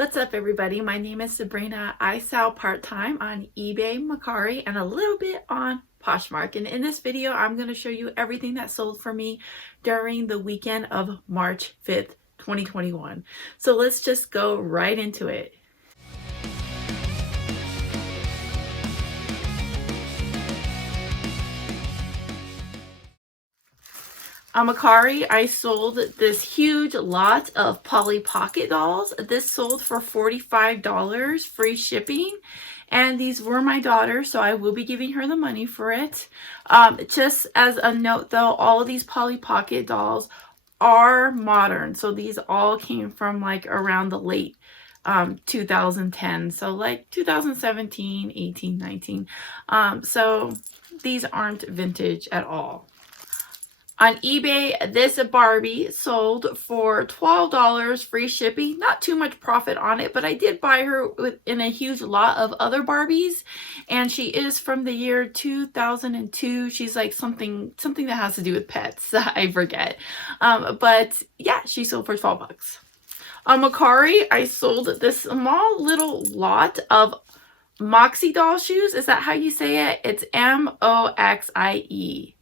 What's up, everybody? My name is Sabrina. I sell part-time on eBay, Mercari, and a little bit on Poshmark. And in this video, I'm going to show you everything that sold for me during the weekend of March 5th, 2021. So let's just go right into it. On Mercari, I sold this huge lot of Polly Pocket dolls. This sold for $45, free shipping. And these were my daughter, so I will be giving her the money for it. Just as a note though, all of these Polly Pocket dolls are modern. So these all came from like around the late 2010. So like 2017, 18, 19. So these aren't vintage at all. On eBay, this Barbie sold for $12, free shipping. Not too much profit on it, but I did buy her in a huge lot of other Barbies, and she is from the year 2002. She's like something that has to do with pets. I forget. But yeah, she sold for 12 bucks. On Mercari, I sold this small little lot of Moxie doll shoes. Is that how you say it? It's Moxie.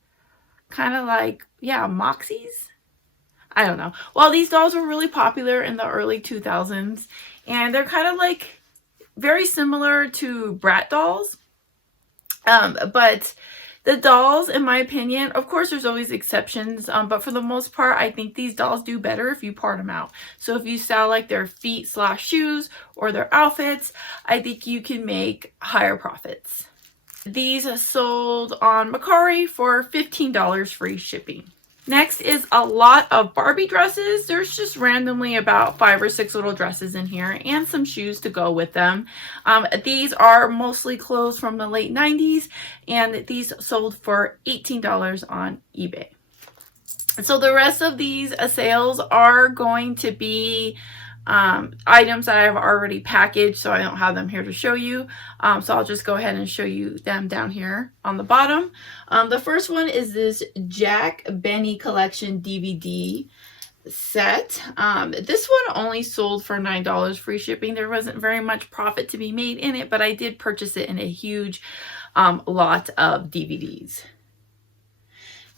Kind of like, yeah, Moxies? I don't know. Well, these dolls were really popular in the early 2000s, and they're kind of like very similar to Brat dolls. But the dolls, in my opinion, of course there's always exceptions, but for the most part, I think these dolls do better if you part them out. So if you sell like their feet / shoes or their outfits, I think you can make higher profits. These sold on Mercari for $15, free shipping. Next is a lot of Barbie dresses. There's just randomly about 5 or 6 little dresses in here and some shoes to go with them. These are mostly clothes from the late 90s, and these sold for $18 on eBay. So the rest of these sales are going to be items that I've already packaged, so I don't have them here to show you. So I'll just go ahead and show you them down here on the bottom. The first one is this Jack Benny Collection DVD set. This one only sold for $9, free shipping. There wasn't very much profit to be made in it, but I did purchase it in a huge lot of DVDs.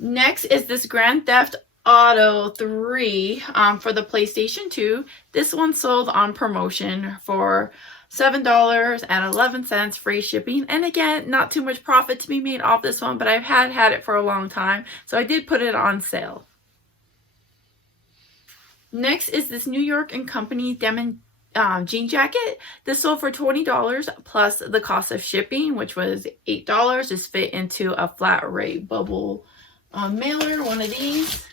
Next is this Grand Theft Auto 3 for the PlayStation 2. This one sold on promotion for $7.11, free shipping. And again, not too much profit to be made off this one, but I've had it for a long time, so I did put it on sale. Next is this New York & Company denim jean jacket. This sold for $20 plus the cost of shipping, which was $8. This fit into a flat rate bubble mailer, one of these.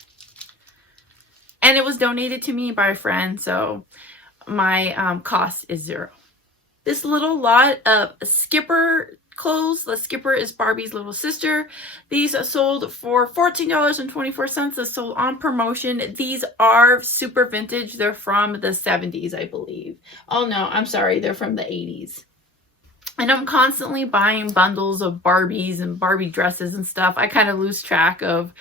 And it was donated to me by a friend, so my cost is $0. This little lot of Skipper clothes. The Skipper is Barbie's little sister. These sold for $14.24. This sold on promotion. These are super vintage. They're from the 70s, I believe. Oh no, I'm sorry. They're from the 80s. And I'm constantly buying bundles of Barbies and Barbie dresses and stuff. I kind of lose track of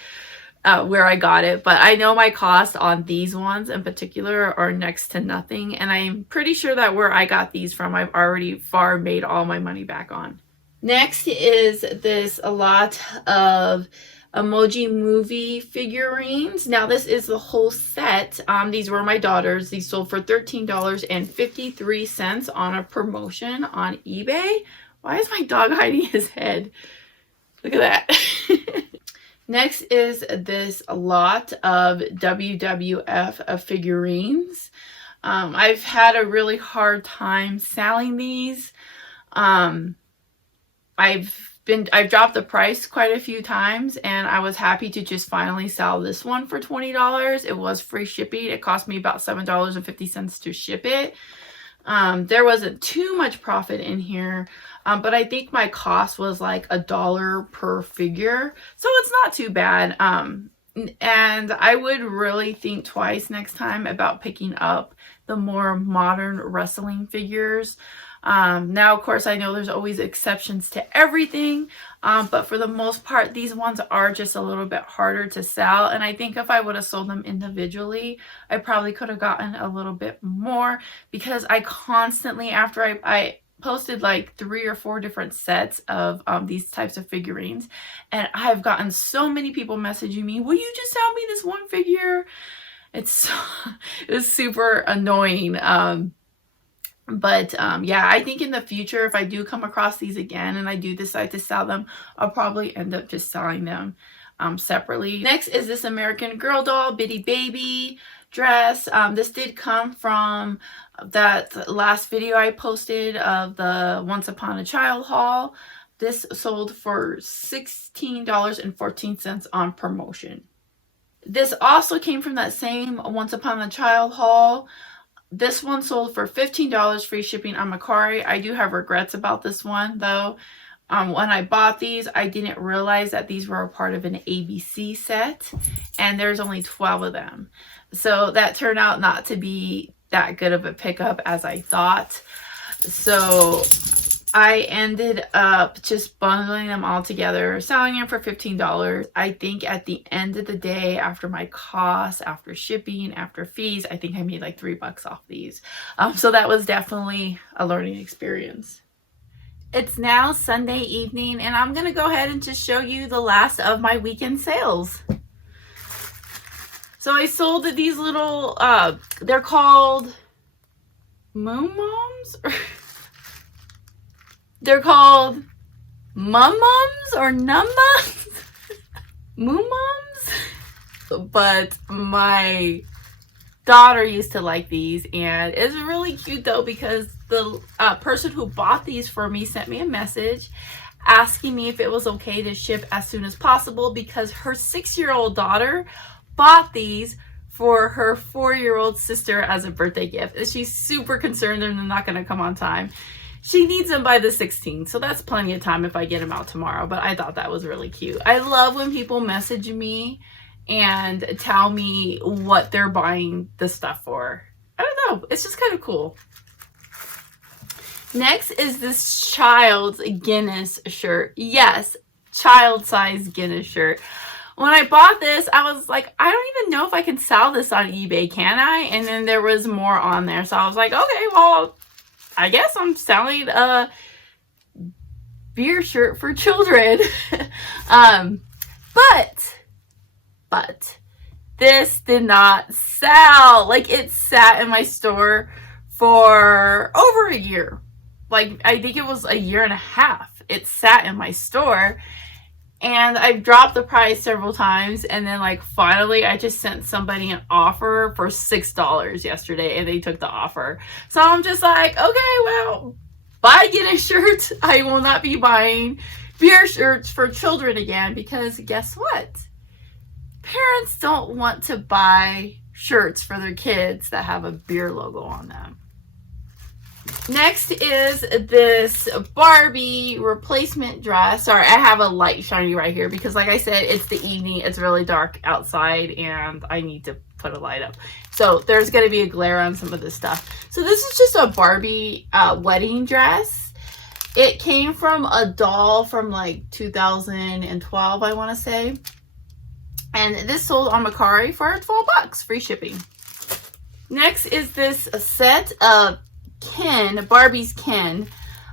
where I got it, but I know my cost on these ones in particular are next to nothing, and I'm pretty sure that where I got these from, I've already made all my money back on. Next is a lot of Emoji movie figurines. Now this is the whole set. These were my daughter's. These sold for $13.53 on a promotion on eBay. Why is my dog hiding his head? Look at that. Next is a lot of WWF figurines. I've had a really hard time selling these. I've dropped the price quite a few times, and I was happy to just finally sell this one for $20. It was free shipping. It cost me about $7.50 to ship it. There wasn't too much profit in here, but I think my cost was like $1 per figure, so it's not too bad. And I would really think twice next time about picking up the more modern wrestling figures. Now, of course, I know there's always exceptions to everything, but for the most part, these ones are just a little bit harder to sell. And I think if I would have sold them individually, I probably could have gotten a little bit more, because I constantly, after I posted like 3 or 4 different sets of these types of figurines, and I've gotten so many people messaging me, will you just sell me this one figure? It's super annoying. Yeah, I think in the future, if I do come across these again and I do decide to sell them, I'll probably end up just selling them separately. Next is this American Girl doll, Bitty Baby dress. This did come from that last video I posted of the Once Upon a Child haul. This sold for $16.14 on promotion. This also came from that same Once Upon a Child haul. This one sold for $15 free shipping on Mercari. I do have regrets about this one though. When I bought these, I didn't realize that these were a part of an ABC set, and there's only 12 of them. So that turned out not to be that good of a pickup as I thought. So I ended up just bundling them all together, selling them for $15. I think at the end of the day, after my costs, after shipping, after fees, I think I made like $3 off these. So that was definitely a learning experience. It's now Sunday evening, and I'm going to go ahead and just show you the last of my weekend sales. So I sold these little, they're called Moon Moms? They're called Mum Mums or Num Mums? Moon Moms? But my daughter used to like these, and it's really cute though, because the person who bought these for me sent me a message asking me if it was okay to ship as soon as possible, because her 6-year-old daughter bought these for her 4-year-old sister as a birthday gift, and she's super concerned they're not going to come on time. She needs them by the 16th, so that's plenty of time if I get them out tomorrow. But I thought that was really cute. I love when people message me and tell me what they're buying the stuff for. I don't know, it's just kind of cool. Next is this child's Guinness shirt. Yes, child-size Guinness shirt. When I bought this, I was like, I don't even know if I can sell this on eBay, can I? And then there was more on there, so I was like, okay, well, I guess I'm selling a beer shirt for children. But this did not sell. Like, it sat in my store for over a year. Like, I think it was a year and a half. It sat in my store, and I've dropped the price several times, and then like finally I just sent somebody an offer for $6 yesterday, and they took the offer. So I'm just like, okay, well, buy Guinness shirts. I will not be buying beer shirts for children again, because guess what? Parents don't want to buy shirts for their kids that have a beer logo on them. Next is this Barbie replacement dress. Sorry, I have a light shiny right here because, like I said, it's the evening. It's really dark outside, and I need to put a light up. So there's going to be a glare on some of this stuff. So this is just a Barbie wedding dress. It came from a doll from like 2012, I want to say. And this sold on Mercari for $12, free shipping. Next is this set of Barbie's Ken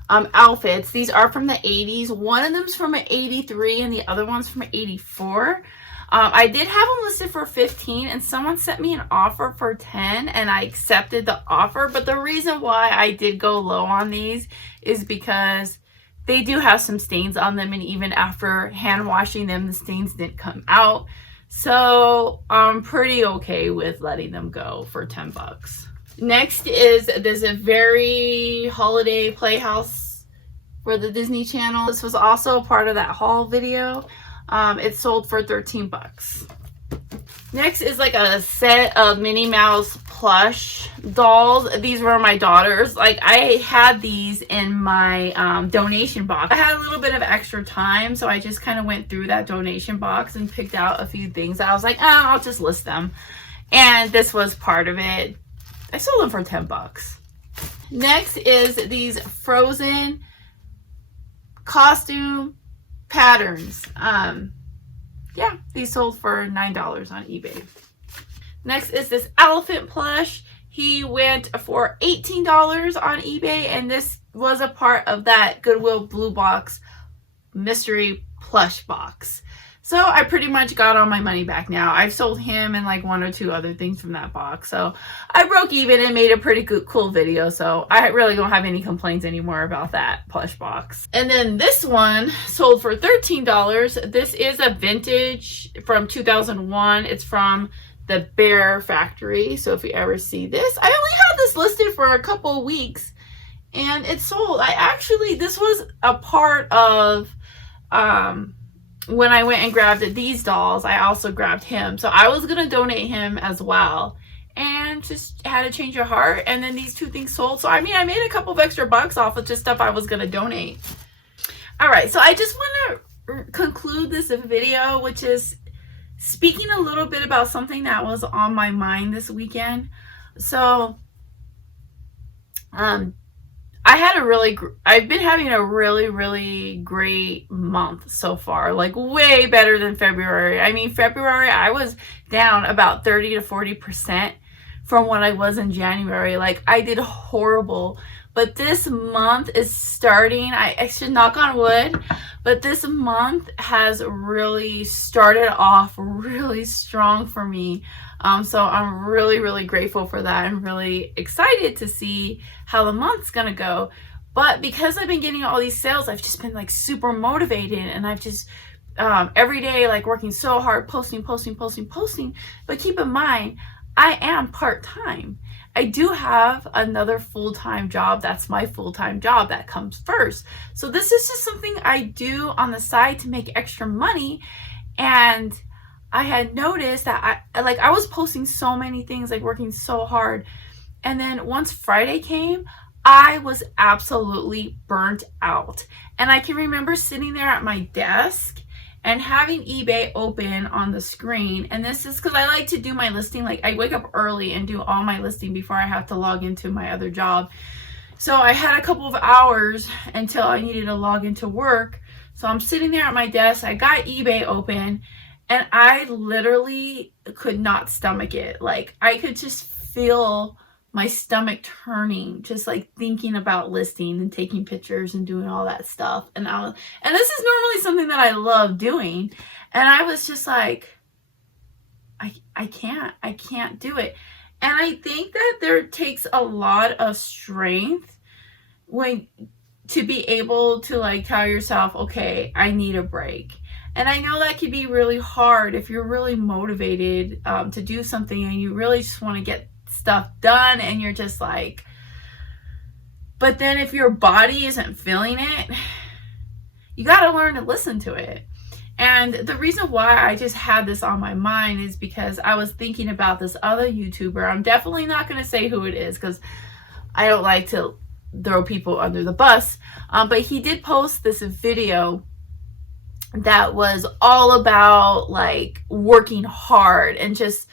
outfits. These are from the 80s. One of them's from an 83 and the other one's from 84. I did have them listed for 15, and someone sent me an offer for 10, and I accepted the offer. But the reason why I did go low on these is because they do have some stains on them, and even after hand washing them, the stains didn't come out. So I'm pretty okay with letting them go for $10. Next is this very holiday playhouse for the Disney Channel. This was also a part of that haul video. It sold for $13. Next is like a set of Minnie Mouse plush dolls. These were my daughter's. Like, I had these in my donation box. I had a little bit of extra time, so I just kind of went through that donation box and picked out a few things. I was like, oh, I'll just list them. And this was part of it. I sold them for 10 bucks. Next is these Frozen costume patterns. Yeah, these sold for $9 on eBay. Next is this elephant plush. He went for $18 on eBay, and this was a part of that Goodwill Blue Box mystery plush box. So I pretty much got all my money back now. I've sold him and like 1 or 2 other things from that box. So I broke even and made a pretty good, cool video. So I really don't have any complaints anymore about that plush box. And then this one sold for $13. This is a vintage from 2001. It's from the Bear Factory. So if you ever see this, I only had this listed for a couple of weeks and it sold. This was a part of, when I went and grabbed these dolls, I also grabbed him. So I was going to donate him as well. And just had a change of heart. And then these 2 things sold. So, I mean, I made a couple of extra bucks off of just stuff I was going to donate. All right. So I just want to conclude this video, which is speaking a little bit about something that was on my mind this weekend. So, I've been having a really great month so far, like way better than February. I mean, February, I was down about 30 to 40% from what I was in January. Like, I did horrible, but this month is starting. I should knock on wood, but this month has really started off really strong for me. So I'm really grateful for that and really excited to see how the month's gonna go. But because I've been getting all these sales, I've just been like super motivated, and I've just every day like working so hard, posting. But keep in mind, I am part-time. I do have another full-time job. That's my full-time job that comes first. So this is just something I do on the side to make extra money. And I had noticed that I was posting so many things, like working so hard. And then once Friday came, I was absolutely burnt out. And I can remember sitting there at my desk and having eBay open on the screen. And this is because I like to do my listing. Like, I wake up early and do all my listing before I have to log into my other job. So I had a couple of hours until I needed to log into work. So I'm sitting there at my desk. I got eBay open. And I literally could not stomach it. Like, I could just feel my stomach turning, just like thinking about listing and taking pictures and doing all that stuff. And this is normally something that I love doing. And I was just like, I can't do it. And I think that there takes a lot of strength to be able to like tell yourself, okay, I need a break. And I know that can be really hard if you're really motivated to do something and you really just want to get stuff done, and you're just like, but then if your body isn't feeling it, you got to learn to listen to it. And the reason why I just had this on my mind is because I was thinking about this other YouTuber. I'm definitely not going to say who it is because I don't like to throw people under the bus. But he did post this video that was all about like working hard and just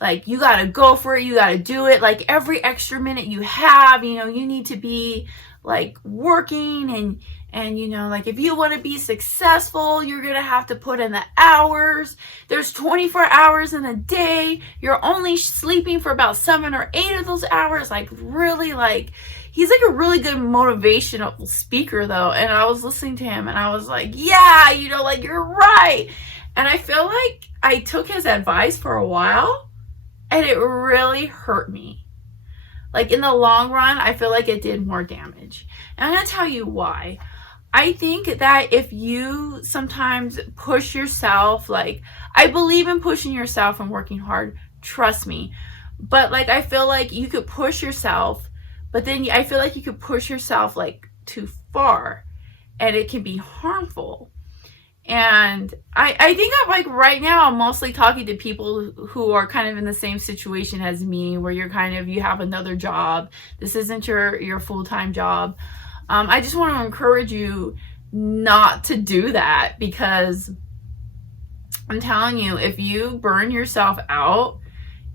like, you got to go for it. You got to do it. Like, every extra minute you have, you know, you need to be like working and, you know, like if you want to be successful, you're going to have to put in the hours. There's 24 hours in a day. You're only sleeping for about 7 or 8 of those hours. Like, really, like, he's like a really good motivational speaker though. And I was listening to him and I was like, yeah, you know, like, you're right. And I feel like I took his advice for a while and it really hurt me. Like, in the long run, I feel like it did more damage. And I'm going to tell you why. I think that if you sometimes push yourself, like, I believe in pushing yourself and working hard, trust me. But like, I feel like you could push yourself, but then I feel like you could push yourself like too far and it can be harmful. And I think I'm like right now I'm mostly talking to people who are kind of in the same situation as me, where you're kind of, you have another job. This isn't your full-time job. I just want to encourage you not to do that, because I'm telling you, if you burn yourself out,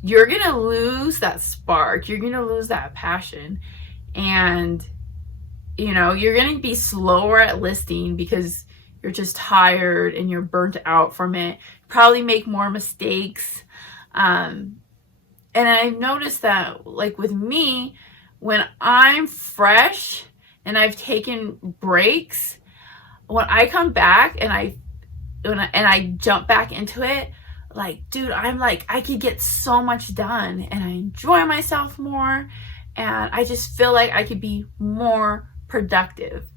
you're going to lose that spark. You're going to lose that passion. And, you know, you're going to be slower at listing because you're just tired and you're burnt out from it. Probably make more mistakes. And I've noticed that, like with me, when I'm fresh and I've taken breaks, when I come back and I jump back into it, like, dude, I'm like, I could get so much done and I enjoy myself more, and I just feel like I could be more productive.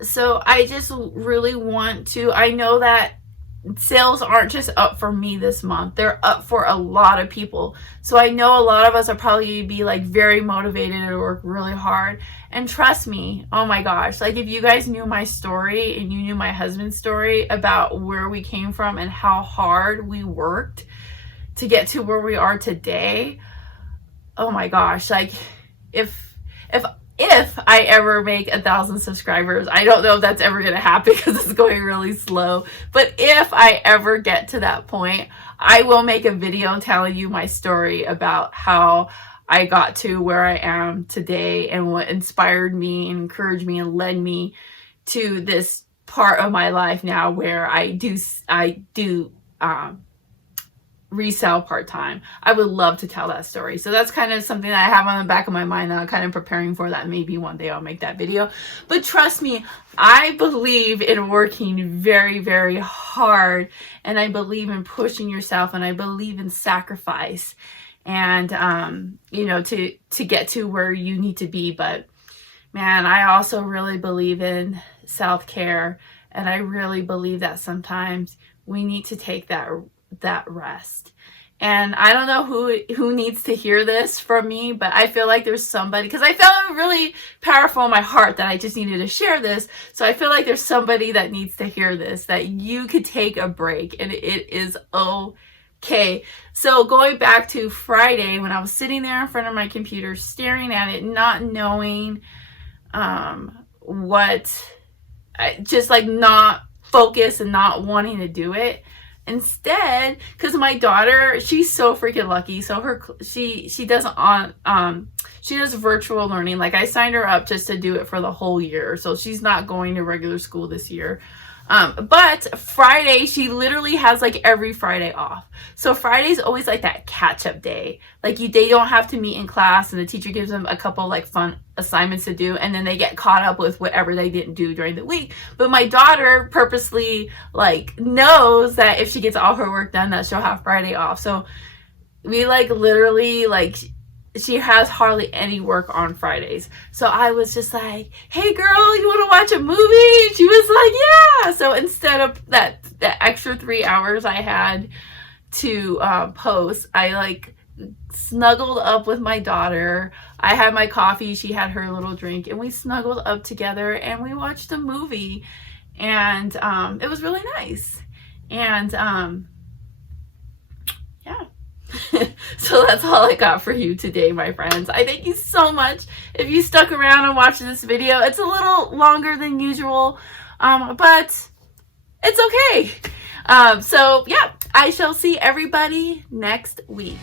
So I just really want to, I know that sales aren't just up for me this month, they're up for a lot of people. So I know a lot of us are probably be like very motivated to work really hard. And trust me, oh my gosh, like if you guys knew my story and you knew my husband's story about where we came from and how hard we worked to get to where we are today, oh my gosh, like if I ever make 1,000 subscribers, I don't know if that's ever going to happen because it's going really slow. But if I ever get to that point, I will make a video telling you my story about how I got to where I am today and what inspired me and encouraged me and led me to this part of my life now where I do resell part-time. I would love to tell that story. So that's kind of something that I have on the back of my mind that I'm kind of preparing for, that maybe one day I'll make that video. But trust me, I believe in working very, very hard, and I believe in pushing yourself, and I believe in sacrifice, and you know, to get to where you need to be. But man, I also really believe in self-care, and I really believe that sometimes we need to take that rest. And I don't know who needs to hear this from me, but I feel like there's somebody, because I felt it really powerful in my heart that I just needed to share this. So I feel like there's somebody that needs to hear this, that you could take a break and it is okay. So going back to Friday, when I was sitting there in front of my computer staring at it, not knowing just like not focus and not wanting to do it. Instead, because my daughter, she's so freaking lucky. So she does she does virtual learning. Like I signed her up just to do it for the whole year. So she's not going to regular school this year. But Friday, she literally has like every Friday off. So Friday's always like that catch-up day. Like they don't have to meet in class, and the teacher gives them a couple like fun assignments to do, and then they get caught up with whatever they didn't do during the week. But my daughter purposely like knows that if she gets all her work done, that she'll have Friday off. So we like literally like, she has hardly any work on Fridays. So I was just like, hey girl, you want to watch a movie? And she was like, yeah. So instead of that extra 3 hours I had to post, I like snuggled up with my daughter. I had my coffee, she had her little drink, and we snuggled up together and we watched a movie. And it was really nice. And yeah. So that's all I got for you today, my friends. I thank you so much if you stuck around and watched this video. It's a little longer than usual, but it's okay. So yeah, I shall see everybody next week.